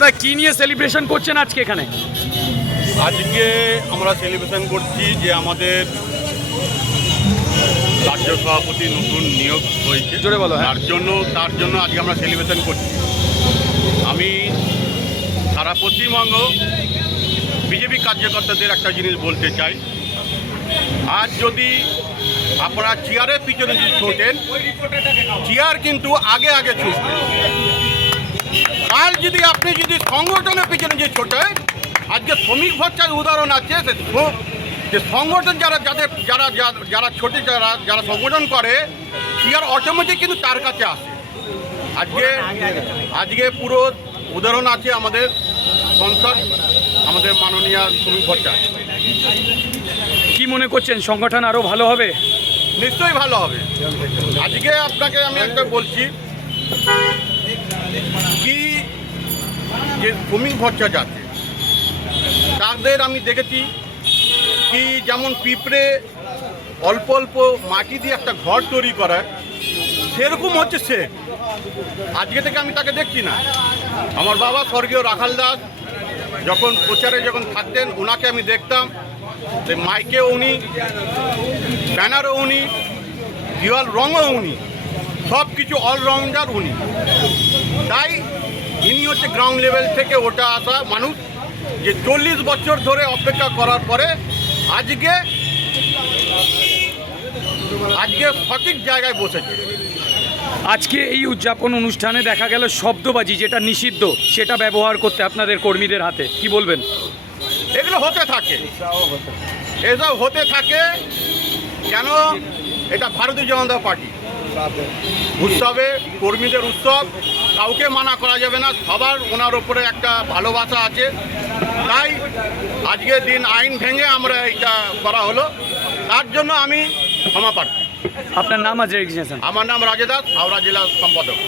দাদা কি নিয়ে সেলিব্রেশন করছেন আজকে এখানে? আজকে আমরা সেলিব্রেশন করছি যে আমাদের রাজ্য সভাপতি নতুন নিয়োগ হয়েছে। জোরে বলো, হ্যাঁ। তার জন্য তার জন্য আজকে আমরা সেলিব্রেশন করছি। আমি সারা পশ্চিমবঙ্গ বিজেপি কার্যকর্তাদের একটা জিনিস বলতে চাই। আজ যদি আপনারা চেয়ারের পিছনে যদি ছোটেন চেয়ার কিন্তু আগে আগে ছুটবে। কাল যদি আপনি যদি সংগঠনের পিছনে যে ছোটেন আজকে শ্রমিক ভট্টার উদাহরণ আছে যে সংগঠন যারা যাদের যারা যারা ছোটে যারা যারা সংগঠন করে চেয়ার অটোমেটিক কিন্তু তার কাছে আসে। আজকে আজকে পুরো উদাহরণ আছে আমাদের সংসদ আমাদের মাননীয় শ্রমিক ভট্টাচার্য কি মনে করছেন সংগঠন আরও ভালো হবে? নিশ্চয়ই ভালো হবে। আজকে আপনাকে আমি একটা বলছি কি যে শ্রমিক ভট্টাচার্য আছে তাদের আমি দেখেছি কি যেমন পিঁপড়ে অল্প অল্প মাটি দিয়ে একটা ঘর তৈরি করে সেরকম হচ্ছে সে। আজকে থেকে আমি তাকে দেখছি না। আমার বাবা স্বর্গীয় রাখাল দাস, যখন প্রচারে যখন থাকতেন, ওনাকে আমি দেখতাম। যে মাইকে উনি, ব্যানারও উনি, দেওয়াল রঙও উনি সব কিছু অলরাউন্ডার উনি। তাই ইনি হচ্ছে গ্রাউন্ড লেভেল থেকে ওটা আসা মানুষ যে চল্লিশ বছর ধরে অপেক্ষা করার পরে আজকে আজকে সঠিক জায়গায় বসেছে। আজকে এই উদযাপন অনুষ্ঠানে দেখা গেল শব্দবাজি যেটা নিষিদ্ধ সেটা ব্যবহার করতে আপনাদের কর্মীদের হাতে। কি বলবেন? এগুলো হতে থাকে। এসব হতে থাকে কেন? এটা ভারতীয় জনতা পার্টি। উৎসবে। কর্মীদের উৎসব কাউকে মানা করা যাবে না সবার ওনার ওপরে একটা ভালোবাসা আছে। তাই আজকে দিন আইন ভেঙে আমরা এইটা করা হলো। তার জন্য আমি ক্ষমা পাঠ আপনার নাম আছে আমার নাম রাজে দাস হাওড়া জেলা সম্পাদক।